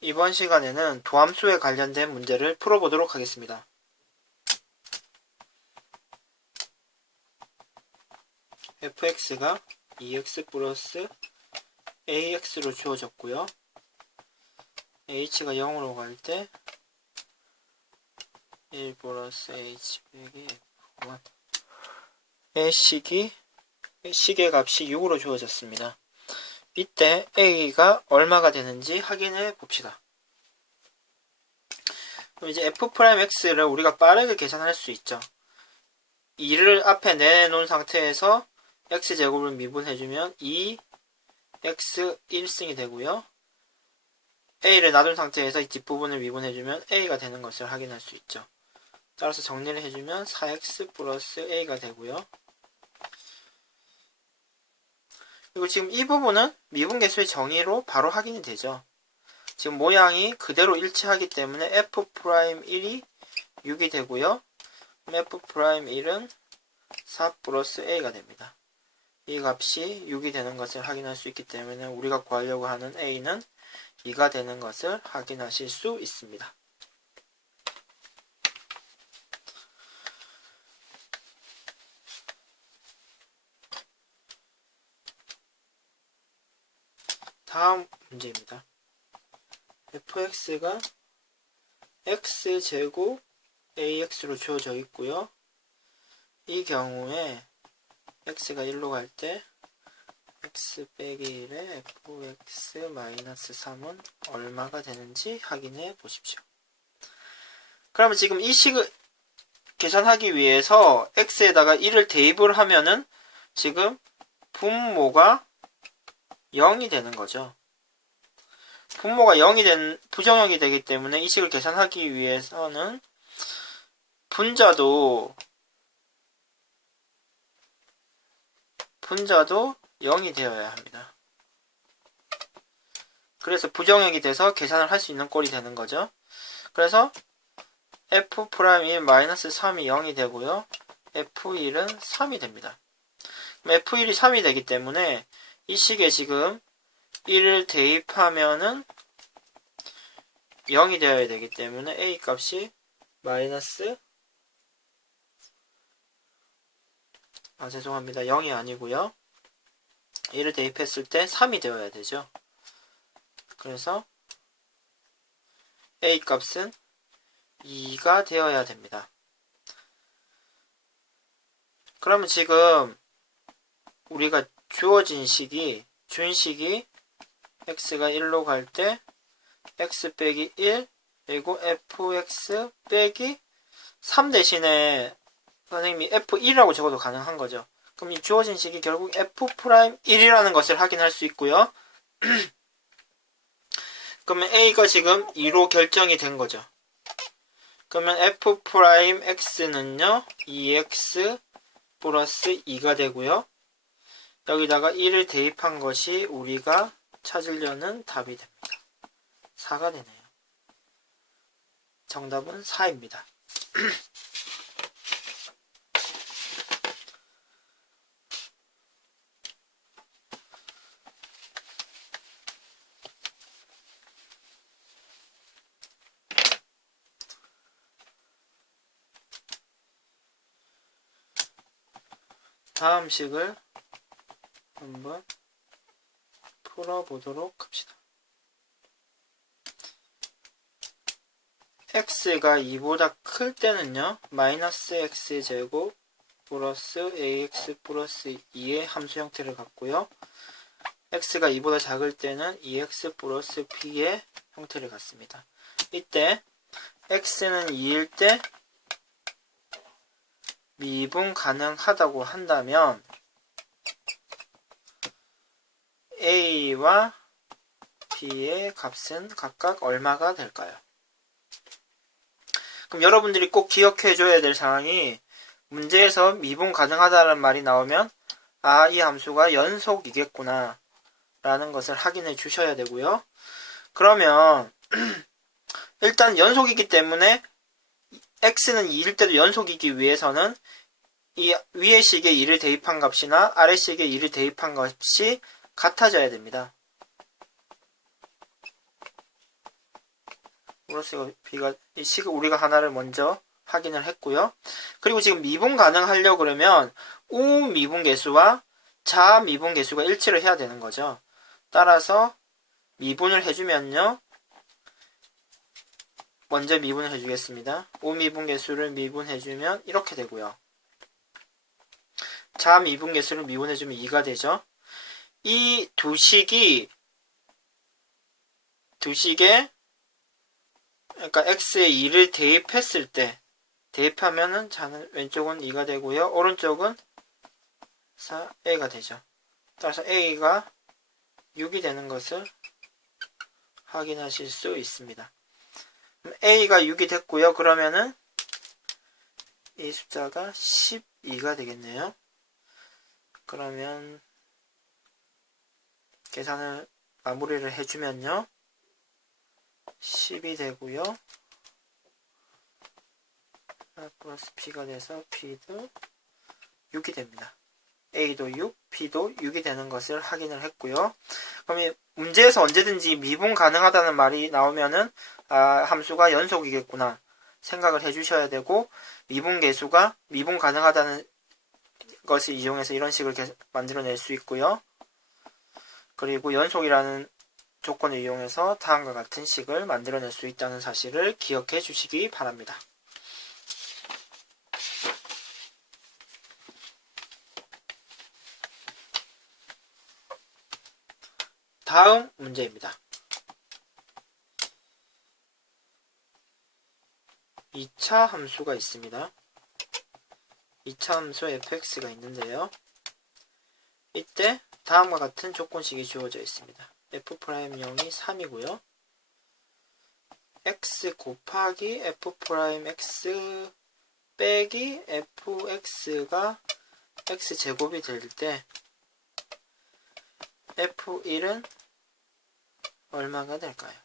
이번 시간에는 도함수에 관련된 문제를 풀어보도록 하겠습니다. fx가 2x 플러스 ax로 주어졌고요. h가 0으로 갈 때 1 플러스 h 빼기 f1 식의 값이 6으로 주어졌습니다. 이때 a가 얼마가 되는지 확인해 봅시다. 그럼 이제 f'x를 우리가 빠르게 계산할 수 있죠. 2를 앞에 내놓은 상태에서 x제곱을 미분해주면 2x 1승이 되고요. a를 놔둔 상태에서 이 뒷부분을 미분해주면 a가 되는 것을 확인할 수 있죠. 따라서 정리를 해주면 4x 플러스 a가 되고요. 그리고 지금 이 부분은 미분계수의 정의로 바로 확인이 되죠. 지금 모양이 그대로 일치하기 때문에 f'1이 6이 되고요. f'1은 4 플러스 a가 됩니다. 이 값이 6이 되는 것을 확인할 수 있기 때문에 우리가 구하려고 하는 a는 2가 되는 것을 확인하실 수 있습니다. 다음 문제입니다. fx가 x제곱 ax로 주어져 있고요. 이 경우에 x가 1로 갈 때 x 빼기 1에 fx 마이너스 3은 얼마가 되는지 확인해 보십시오. 그러면 지금 이 식을 계산하기 위해서 x에다가 1을 대입을 하면은 지금 분모가 0이 되는 거죠. 분모가 0이 부정역이 되기 때문에 이 식을 계산하기 위해서는 분자도 0이 되어야 합니다. 그래서 부정역이 돼서 계산을 할 수 있는 꼴이 되는 거죠. 그래서 f'1 마이너스 3이 0이 되고요. f1은 3이 됩니다. 그럼 f1이 3이 되기 때문에 이 식에 지금 1을 대입하면은 0이 되어야 되기 때문에 a 값이 마이너스 죄송합니다. 0이 아니고요. 1을 대입했을 때 3이 되어야 되죠. 그래서 a 값은 2가 되어야 됩니다. 그러면 지금 우리가 주어진 식이 준식이 x가 1로 갈 때 x 빼기 1 그리고 fx 빼기 3 대신에 선생님이 f1이라고 적어도 가능한 거죠. 그럼 이 주어진 식이 결국 f'1이라는 것을 확인할 수 있고요. 그러면 a가 지금 2로 결정이 된 거죠. 그러면 f'x는요 2x 플러스 2가 되고요. 여기다가 1을 대입한 것이 우리가 찾으려는 답이 됩니다. 4가 되네요. 정답은 4입니다. 다음 식을 한번 풀어보도록 합시다. x가 2보다 클 때는요 마이너스 x제곱 플러스 ax 플러스 2의 함수 형태를 갖고요. x가 2보다 작을 때는 2x 플러스 b의 형태를 갖습니다. 이때 x는 2일 때 미분 가능하다고 한다면 a와 b의 값은 각각 얼마가 될까요? 그럼 여러분들이 꼭 기억해 줘야 될 사항이 문제에서 미분 가능하다는 말이 나오면 이 함수가 연속이겠구나 라는 것을 확인해 주셔야 되고요. 그러면 일단 연속이기 때문에 x는 2일 때도 연속이기 위해서는 이 위의 식에 2를 대입한 값이나 아래 식에 2를 대입한 값이 같아져야 됩니다. 플러스 b가 이 식을 우리가 하나를 먼저 확인을 했고요. 그리고 지금 미분 가능하려고 그러면 우미분계수와 자미분계수가 일치를 해야 되는 거죠. 따라서 미분을 해주면요. 먼저 미분을 해주겠습니다. 우미분계수를 미분해주면 이렇게 되고요. 자미분계수를 미분해주면 2가 되죠. 이 두 식에 그러니까 x에 2를 대입했을 때 대입하면은 자는 왼쪽은 2가 되고요. 오른쪽은 4a가 되죠. 따라서 a가 6이 되는 것을 확인하실 수 있습니다. a가 6이 됐고요. 그러면은 이 숫자가 12가 되겠네요. 그러면 계산을 마무리를 해주면요. 10이 되고요. 플러스 b가 돼서 b도 6이 됩니다. a도 6, b도 6이 되는 것을 확인을 했고요. 그럼 문제에서 언제든지 미분 가능하다는 말이 나오면은 함수가 연속이겠구나 생각을 해주셔야 되고, 미분계수가 미분 가능하다는 것을 이용해서 이런 식을 만들어낼 수 있고요. 그리고 연속이라는 조건을 이용해서 다음과 같은 식을 만들어낼 수 있다는 사실을 기억해 주시기 바랍니다. 다음 문제입니다. 2차 함수가 있습니다. 2차 함수 fx가 있는데요. 이때 다음과 같은 조건식이 주어져 있습니다. f'0이 3이고요. x 곱하기 f'x 빼기 fx가 x제곱이 될 때 f1은 얼마가 될까요?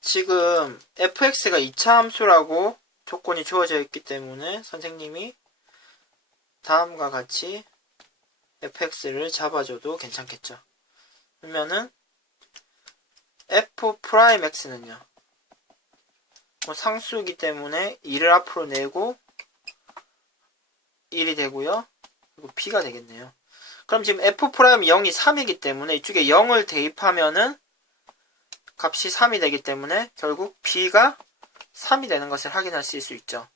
지금 fx가 2차 함수라고 조건이 주어져 있기 때문에 선생님이 다음과 같이 fx를 잡아줘도 괜찮겠죠. 그러면은 f'x는요, 상수이기 때문에 2를 앞으로 내고 1이 되고요. 그리고 b가 되겠네요. 그럼 지금 f'0이 3이기 때문에 이쪽에 0을 대입하면은 값이 3이 되기 때문에 결국 b가 3이 되는 것을 확인하실 수 있죠.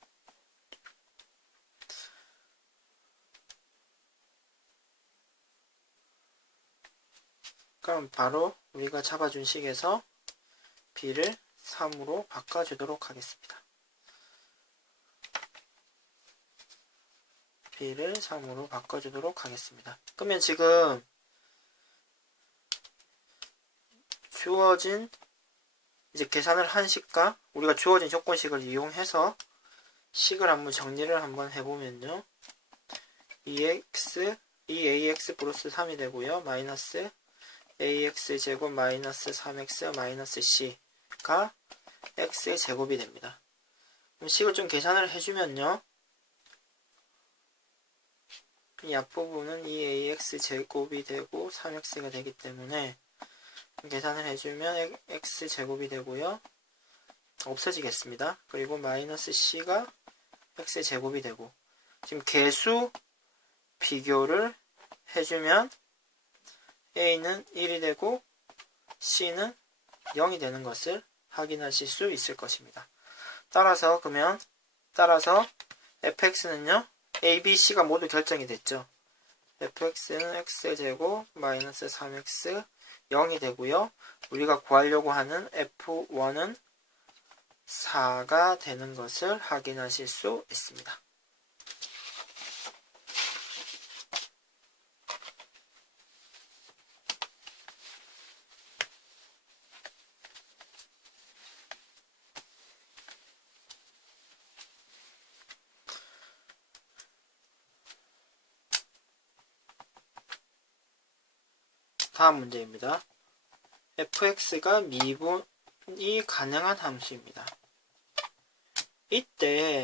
그럼 바로 우리가 잡아준 식에서 b를 3으로 바꿔주도록 하겠습니다. b를 3으로 바꿔주도록 하겠습니다. 그러면 지금 주어진 이제 계산을 한 식과 우리가 주어진 조건식을 이용해서 식을 한번 정리를 한번 해보면요. 2ax 플러스 3이 되고요. 마이너스 ax 제곱 마이너스 3x 마이너스 c가 x의 제곱이 됩니다. 그럼 식을 좀 계산을 해주면요. 이 앞부분은 2ax 제곱이 되고 3x가 되기 때문에 계산을 해주면 x제곱이 되고요. 없어지겠습니다. 그리고 마이너스 c가 x제곱이 되고, 지금 개수 비교를 해주면 a는 1이 되고 c는 0이 되는 것을 확인하실 수 있을 것입니다. 따라서 fx는요, a, b, c가 모두 결정이 됐죠. fx는 x제곱 마이너스 3x 0이 되고요. 우리가 구하려고 하는 f1은 4가 되는 것을 확인하실 수 있습니다. 다음 문제입니다. fx가 미분이 가능한 함수입니다. 이때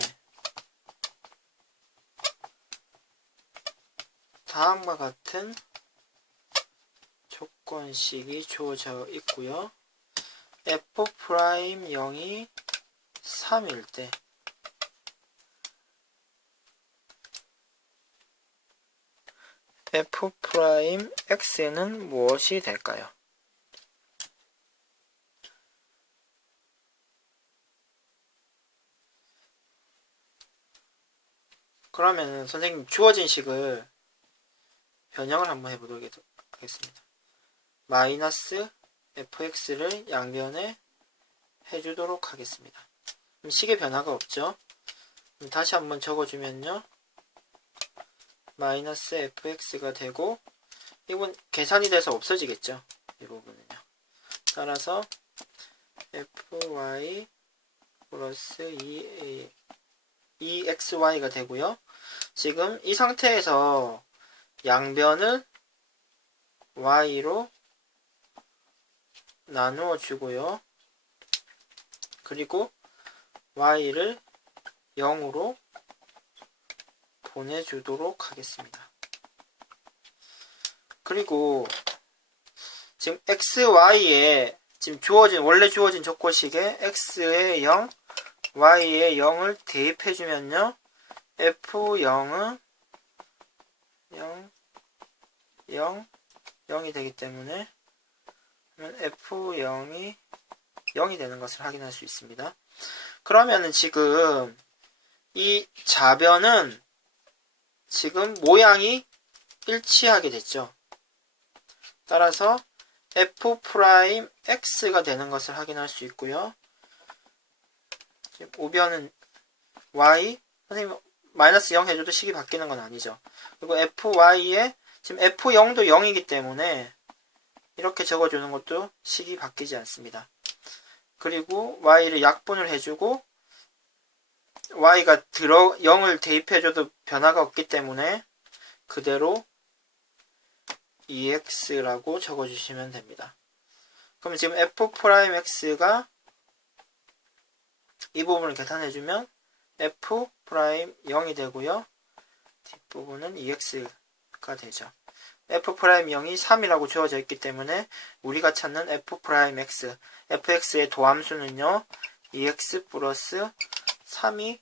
다음과 같은 조건식이 주어져 있고요. f'0이 3일 때 f'x는 무엇이 될까요? 그러면 선생님 주어진 식을 변형을 한번 해보도록 하겠습니다. 마이너스 fx를 양변에 해주도록 하겠습니다. 그럼 식의 변화가 없죠? 그럼 다시 한번 적어주면요. 마이너스 fx가 되고 이건 계산이 돼서 없어지겠죠? 이 부분은요. 따라서 fy 플러스 2xy가 되고요. 지금 이 상태에서 양변을 y로 나누어 주고요. 그리고 y를 0으로 보내주도록 하겠습니다. 그리고 지금 xy에 지금 원래 주어진 조건식에 x에 0, y에 0을 대입해주면요. f0은 0, 0, 0이 되기 때문에 f0이 0이 되는 것을 확인할 수 있습니다. 그러면은 지금 이 좌변은 지금 모양이 일치하게 됐죠. 따라서 f'x가 되는 것을 확인할 수 있고요. 우변은 y, 선생님 마이너스 0 해줘도 식이 바뀌는 건 아니죠. 그리고 fy에 지금 f0도 0이기 때문에 이렇게 적어주는 것도 식이 바뀌지 않습니다. 그리고 y를 약분을 해주고 y가 0을 대입해줘도 변화가 없기 때문에 그대로 2x라고 적어주시면 됩니다. 그럼 지금 f'x가 이 부분을 계산해주면 f'0이 되고요. 뒷부분은 2x가 되죠. f'0이 3이라고 주어져 있기 때문에 우리가 찾는 f'x, fx의 도함수는요. 2x 플러스 3이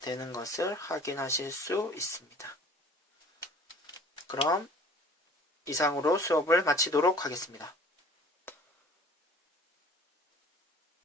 되는 것을 확인하실 수 있습니다. 그럼 이상으로 수업을 마치도록 하겠습니다.